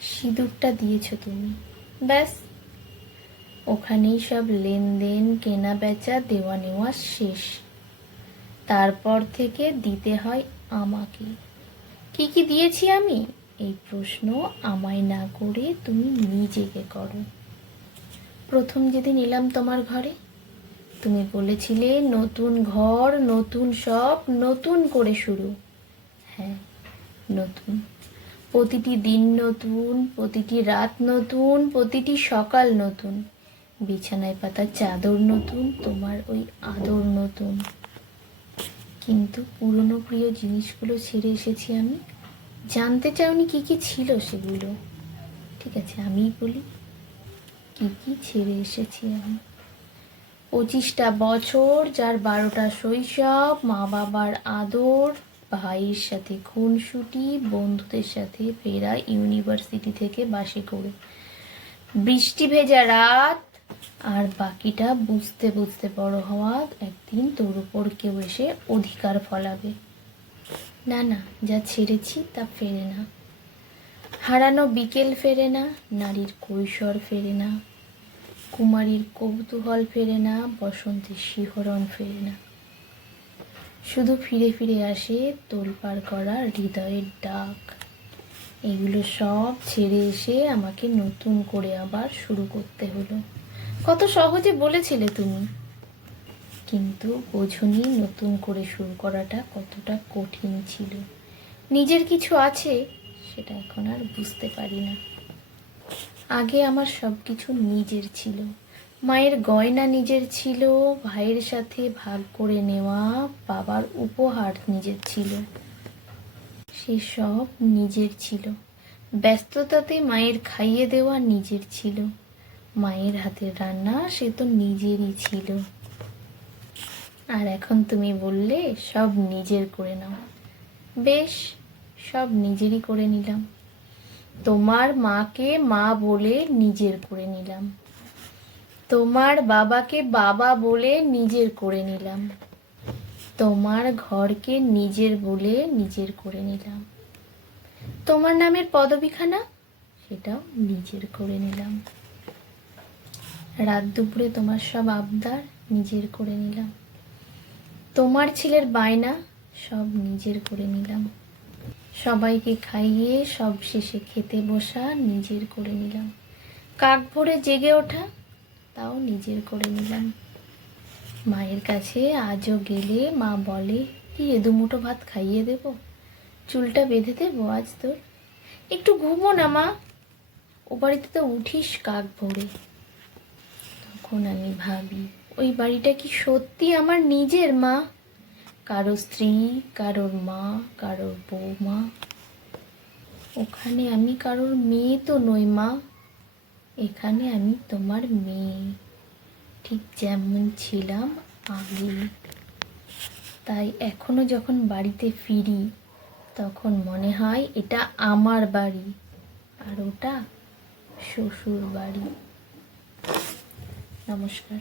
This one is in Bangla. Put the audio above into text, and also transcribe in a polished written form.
সিঁদুরটা দিয়েছো তুমি, ব্যাস ওখানেই সব লেনদেন, কেনা বেচা, দেওয়া নেওয়া শেষ। তারপর থেকে দিতে হয় আমাকে। কি কি দিয়েছি আমি, এই প্রশ্ন আমায় না করে তুমি নিজেকে করো। প্রথম যেদিন এলাম তোমার ঘরে, তুমি বলেছিলে নতুন ঘর, নতুন সব, নতুন করে শুরু। হ্যাঁ, নতুন। প্রতিটি দিন নতুন, প্রতিটি রাত নতুন, প্রতিটি সকাল নতুন। বিছানায় পাতা চাদর নতুন, তোমার ওই আদর নতুন। কিন্তু পুরনো প্রিয় জিনিসগুলো ছেড়ে এসেছি আমি। জানতে চাওনি কি কি ছিল সেগুলো? ঠিক আছে, আমিই বলি কি কি ছেড়ে এসেছি আমি। 25টা বছর, যার 12টা শৈশব, মা বাবার আদর, ভাইয়ের সাথে খুনসুটি, বন্ধুদের সাথে ফেরা ইউনিভার্সিটি থেকে বাসে করে, বৃষ্টি ভেজা রাত, আর বাকিটা বুঝতে বুঝতে বড় হওয়া। একদিন তোর উপর কেউ এসে অধিকার ফলাবে। না না, যা ছেড়েছি তা ফেরে না। হারানো বিকেল ফেরে না, নারীর কৈশোর ফেরে না, কুমারীর কৌতূহল ফেরে না, বসন্তের শিহরণ ফেরে না। শুধু ফিরে ফিরে আসে তোলপাড় করা হৃদয়ের ডাক। এগুলো সব ছেড়ে এসে আমাকে নতুন করে আবার শুরু করতে হলো। কত সহজে বলেছিলে তুমি, কিন্তু বোঝনি নতুন করে শুরু করাটা কতটা কঠিন ছিল। নিজের কিছু আছে, সেটা এখন আর বুঝতে পারি না। আগে আমার সব কিছু নিজের ছিল। মায়ের গয়না নিজের ছিল, ভাইয়ের সাথে ভাগ করে নেওয়া বাবার উপহার নিজের ছিল। সেসব নিজের ছিল। ব্যস্ততাতে মায়ের খাইয়ে দেওয়া নিজের ছিল। মায়ের হাতের রান্না সে তো নিজেরই ছিল। আর এখন তুমি বললে সব নিজের করে নাও। বেশ, সব নিজেরই করে নিলাম। তোমার মাকে মা বলে নিজের করে নিলাম, তোমার বাবাকে বাবা বলে নিজের করে নিলাম, তোমার ঘরকে নিজের বলে নিজের করে নিলাম, তোমার নামের পদবিখানা সেটাও নিজের করে নিলাম। রাত দুপুরে তোমার সব আবদার নিজের করে নিলাম, তোমার ছেলের বায়না সব নিজের করে নিলাম, সবাইকে খাইয়ে সব শেষে খেতে বসা নিজের করে নিলাম, কাক ভোরে জেগে ওঠা তাও নিজের করে নিলাম। মায়ের কাছে আজও গেলে মা বলে, কি এ দুমুঠো ভাত খাইয়ে দেব, চুলটা বেঁধে দেবো আজ তোর, একটু ঘুমো না মা, ও বাড়িতে তো উঠিস কাক ভোরে। তখন আমি ভাবি, ওই বাড়িটা কি সত্যি আমার নিজের? মা কারো স্ত্রী, কারোর মা, কারোর বৌমা। ওখানে আমি কারোর মেয়ে তো নই মা, এখানে আমি তোমার মেয়ে, ঠিক যেমন ছিলাম আগে। তাই এখনো যখন বাড়িতে ফিরি তখন মনে হয় এটা আমার বাড়ি আর ওটা শ্বশুর বাড়ি। নমস্কার।